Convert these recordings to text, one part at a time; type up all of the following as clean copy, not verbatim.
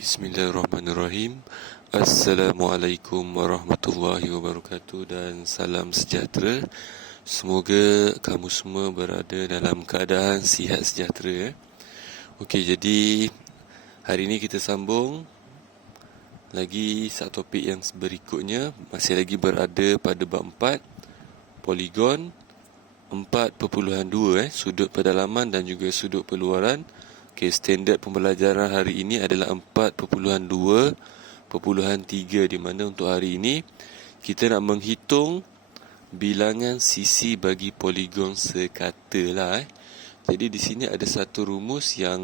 Bismillahirrahmanirrahim. Assalamualaikum warahmatullahi wabarakatuh dan salam sejahtera. Semoga kamu semua berada dalam keadaan sihat sejahtera. Okey, jadi hari ini kita sambung lagi satu topik yang berikutnya. Masih lagi berada pada bab 4, poligon 4.2, sudut pedalaman dan juga sudut peluaran. Okay, standard pembelajaran hari ini adalah 4.2.3, di mana untuk hari ini kita nak menghitung bilangan sisi bagi poligon sekata lah. Jadi di sini ada satu rumus yang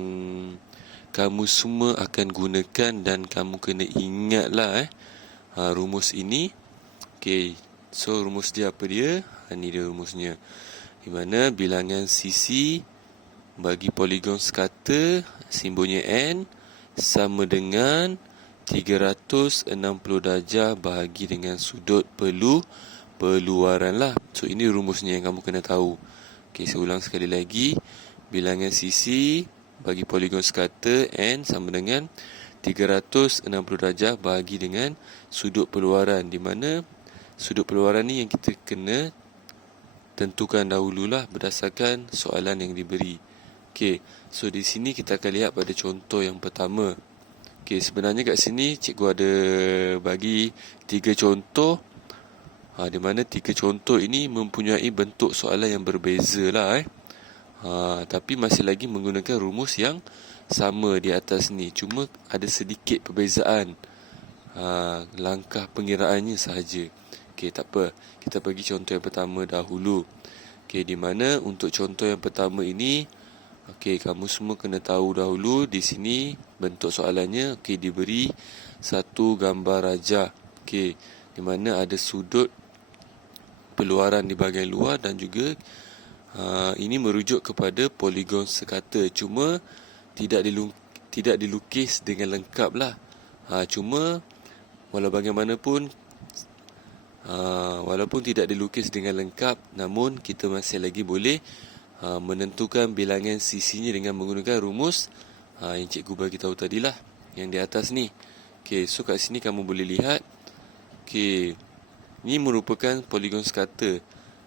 kamu semua akan gunakan dan kamu kena ingat lah rumus ini. Okay, so rumus dia apa dia? Ini dia rumusnya, di mana bilangan sisi bagi poligon sekata simbolnya N sama dengan 360 darjah bahagi dengan sudut peluaran lah. So ini rumusnya yang kamu kena tahu. Okey, saya ulang sekali lagi. Bilangan sisi bagi poligon sekata N sama dengan 360 darjah bahagi dengan sudut peluaran, di mana sudut peluaran ni yang kita kena tentukan dahululah berdasarkan soalan yang diberi. Okey, so di sini kita akan lihat pada contoh yang pertama. Okey, sebenarnya kat sini cikgu ada bagi 3 contoh, di mana 3 contoh ini mempunyai bentuk soalan yang berbeza lah. Tapi masih lagi menggunakan rumus yang sama di atas ni. Cuma ada sedikit perbezaan langkah pengiraannya sahaja. Okey, tak apa. Kita pergi contoh yang pertama dahulu. Okey, di mana untuk contoh yang pertama ini, okey, kamu semua kena tahu dahulu di sini bentuk soalannya. Okey, diberi satu gambar rajah. Okey, di mana ada sudut peluaran di bahagian luar dan juga ini merujuk kepada poligon sekata. Cuma tidak dilukis dengan lengkap lah. Cuma walau bagaimanapun, walaupun tidak dilukis dengan lengkap, namun kita masih lagi boleh menentukan bilangan sisinya dengan menggunakan rumus yang cikgu bagi tahu tadilah, yang di atas ni. Okey, so kat sini kamu boleh lihat. Okey, ini merupakan poligon sekata.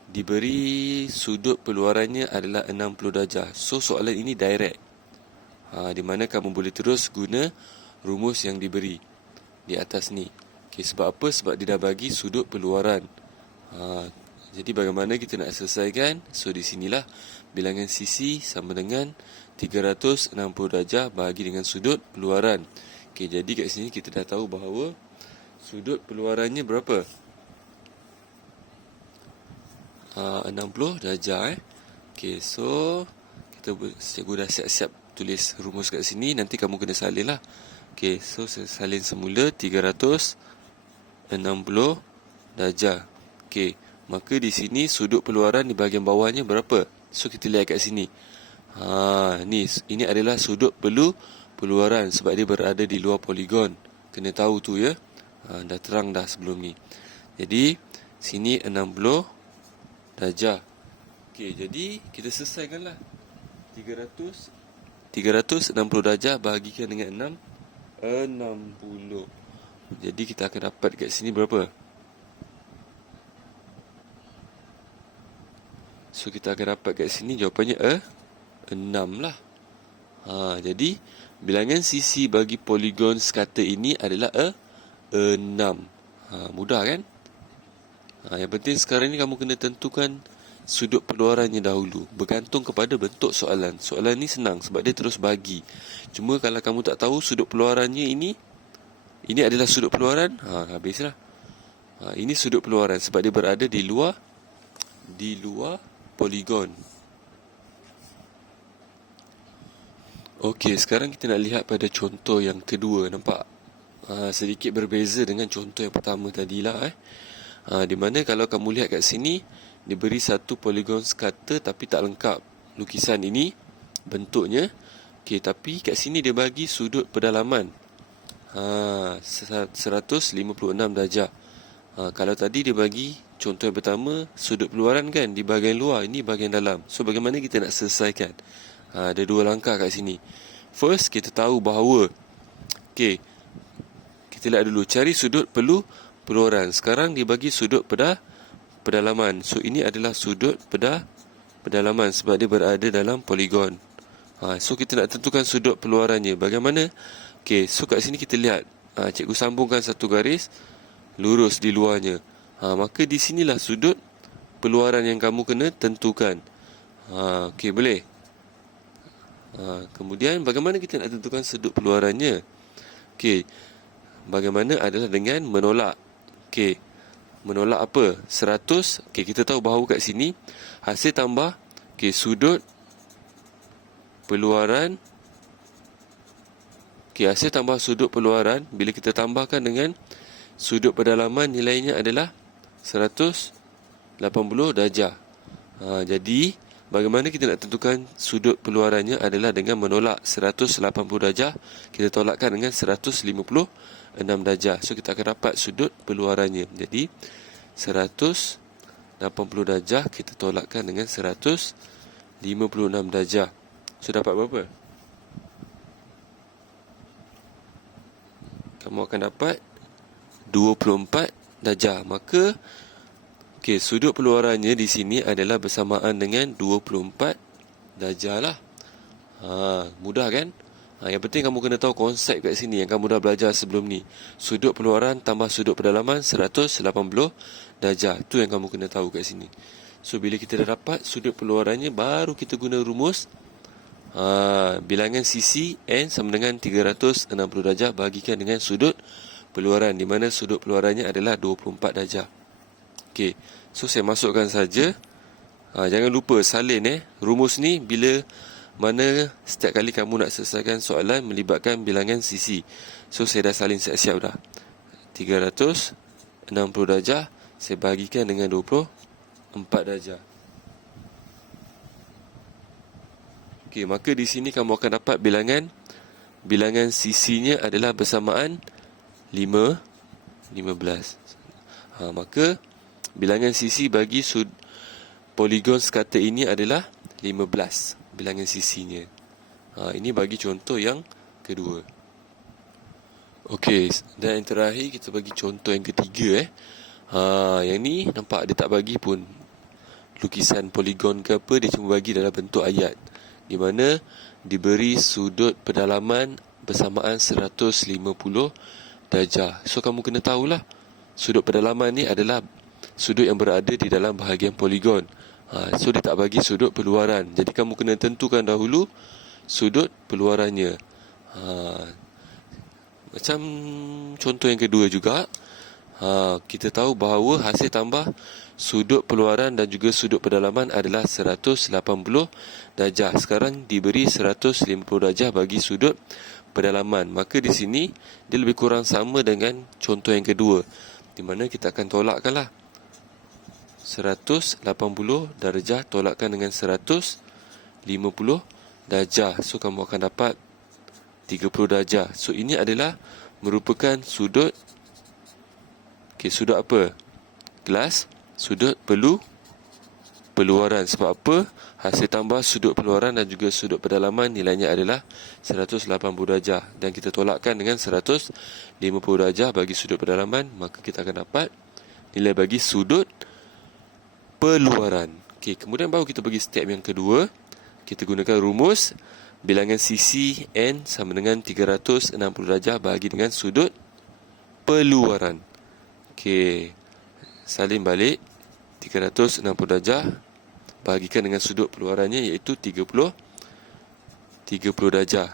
Diberi sudut peluarannya adalah 60 darjah. So soalan ini direct, di mana kamu boleh terus guna rumus yang diberi di atas ni. Okey, sebab apa? Sebab dia dah bagi sudut peluaran. Jadi bagaimana kita nak selesaikan? So di sinilah bilangan sisi sama dengan 360 darjah bahagi dengan sudut peluaran. Okey, jadi kat sini kita dah tahu bahawa sudut peluarannya berapa? 60 darjah. Okey, so cikgu dah siap-siap tulis rumus kat sini. Nanti kamu kena salin lah. Okey, so saya salin semula 360 darjah. Okey, maka di sini sudut peluaran di bahagian bawahnya berapa? So kita lihat kat sini. Ini adalah sudut peluaran sebab dia berada di luar poligon. Kena tahu tu ya. Dah terang dah sebelum ni. Jadi sini 60 darjah. Okey, jadi kita selesaikanlah. 360 darjah bahagikan dengan 60. Jadi kita akan dapat kat sini berapa? So kita akan dapat kat sini jawapannya 6 lah. Jadi bilangan sisi bagi poligon sekata ini adalah 6. Mudah kan? Yang penting sekarang ni kamu kena tentukan sudut peluarannya dahulu, bergantung kepada bentuk soalan. Soalan ni senang sebab dia terus bagi. Cuma kalau kamu tak tahu sudut peluarannya ini adalah sudut peluaran, habislah. Ini sudut peluaran sebab dia berada di luar poligon. Okey, sekarang kita nak lihat pada contoh yang kedua. Nampak? Sedikit berbeza dengan contoh yang pertama tadilah. Di mana kalau kamu lihat kat sini, diberi satu poligon sekata tapi tak lengkap lukisan ini bentuknya. Okey, tapi kat sini dia bagi sudut pedalaman 156 darjah. Kalau tadi dia bagi contoh yang pertama sudut peluaran kan di bahagian luar, ini bahagian dalam. So bagaimana kita nak selesaikan? Ada dua langkah kat sini. First, kita tahu bahawa Okey, kita lihat dulu. Cari sudut peluaran. Sekarang dibagi sudut pedalaman. So ini adalah sudut pedalaman sebab dia berada dalam poligon. So kita nak tentukan sudut peluarannya. Bagaimana? Okey, so kat sini kita lihat. Cikgu sambungkan satu garis lurus di luarnya. Maka di sinilah sudut peluaran yang kamu kena tentukan. Okey, boleh. Kemudian bagaimana kita nak tentukan sudut peluarannya? Okey, bagaimana adalah dengan menolak. Okey, menolak apa? 100. Okey, kita tahu bahawa kat sini hasil tambah sudut peluaran. Okey, hasil tambah sudut peluaran bila kita tambahkan dengan sudut pedalaman, nilainya adalah 180 darjah. Jadi bagaimana kita nak tentukan sudut peluarannya adalah dengan menolak 180 darjah. Kita tolakkan dengan 156 darjah. So kita akan dapat sudut peluarannya. Jadi 180 darjah kita tolakkan dengan 156 darjah. So dapat berapa? Kamu akan dapat 24 darjah. Maka sudut peluarannya di sini adalah bersamaan dengan 24 darjah lah. Mudah kan? Yang penting kamu kena tahu konsep kat sini yang kamu dah belajar sebelum ni. Sudut peluaran tambah sudut pedalaman 180 darjah. Tu yang kamu kena tahu kat sini. So bila kita dah dapat sudut peluarannya, baru kita guna rumus bilangan sisi N sama dengan 360 darjah bahagikan dengan sudut peluaran, di mana sudut peluarannya adalah 24 darjah. Okey, so saya masukkan saja. Jangan lupa salin rumus ni bila mana setiap kali kamu nak selesaikan soalan melibatkan bilangan sisi. So saya dah salin siap-siap dah. 360 darjah saya bahagikan dengan 24 darjah. Okey, maka di sini kamu akan dapat bilangan sisinya adalah bersamaan 15. Maka bilangan sisi bagi poligon sekata ini adalah 15. Bilangan sisinya. Ini bagi contoh yang kedua. Okey, dan yang terakhir kita bagi contoh yang ketiga. Yang ni nampak dia tak bagi pun lukisan poligon ke apa, dia cuma bagi dalam bentuk ayat, di mana diberi sudut pedalaman bersamaan 150 darjah. So kamu kena tahulah sudut pedalaman ni adalah sudut yang berada di dalam bahagian poligon. So dia tak bagi sudut peluaran. Jadi kamu kena tentukan dahulu sudut peluarannya. Macam contoh yang kedua juga. Kita tahu bahawa hasil tambah sudut peluaran dan juga sudut pedalaman adalah 180 darjah. Sekarang diberi 150 darjah bagi sudut pedalaman. Maka di sini dia lebih kurang sama dengan contoh yang kedua, di mana kita akan tolakkanlah 180 darjah tolakkan dengan 150 darjah. So kamu akan dapat 30 darjah. So ini adalah merupakan sudut sudut apa? Gelas. Sudut peluaran. Sebab apa? Hasil tambah sudut peluaran dan juga sudut pedalaman nilainya adalah 180 darjah. Dan kita tolakkan dengan 150 darjah bagi sudut pedalaman. Maka kita akan dapat nilai bagi sudut peluaran. Kemudian baru kita bagi step yang kedua. Kita gunakan rumus bilangan sisi N sama dengan 360 darjah bahagi dengan sudut peluaran. Salin balik 360 darjah bahagikan dengan sudut peluarannya iaitu 30 darjah.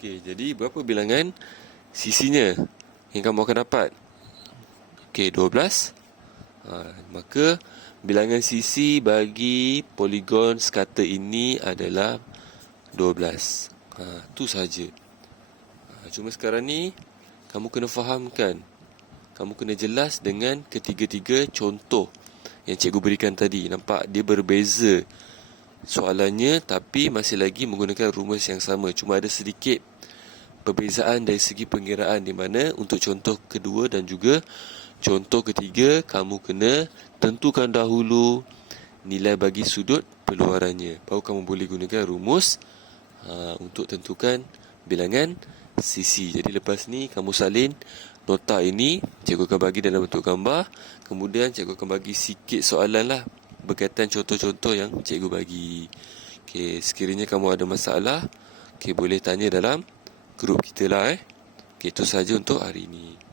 Jadi berapa bilangan sisinya yang kamu akan dapat? 12. Maka bilangan sisi bagi poligon sekata ini adalah 12. Tu saja. Cuma sekarang ni kamu kena fahamkan, kamu kena jelas dengan ketiga-tiga contoh yang cikgu berikan tadi. Nampak dia berbeza soalannya tapi masih lagi menggunakan rumus yang sama. Cuma ada sedikit perbezaan dari segi pengiraan, di mana untuk contoh kedua dan juga contoh ketiga kamu kena tentukan dahulu nilai bagi sudut peluarannya. Baru kamu boleh gunakan rumus untuk tentukan bilangan sisi. Jadi lepas ni kamu salin nota ini, cikgu akan bagi dalam bentuk gambar. Kemudian cikgu akan bagi sikit soalan lah berkaitan contoh-contoh yang cikgu bagi. Okey, sekiranya kamu ada masalah, okey, boleh tanya dalam grup kita lah. Okey, itu saja untuk hari ini.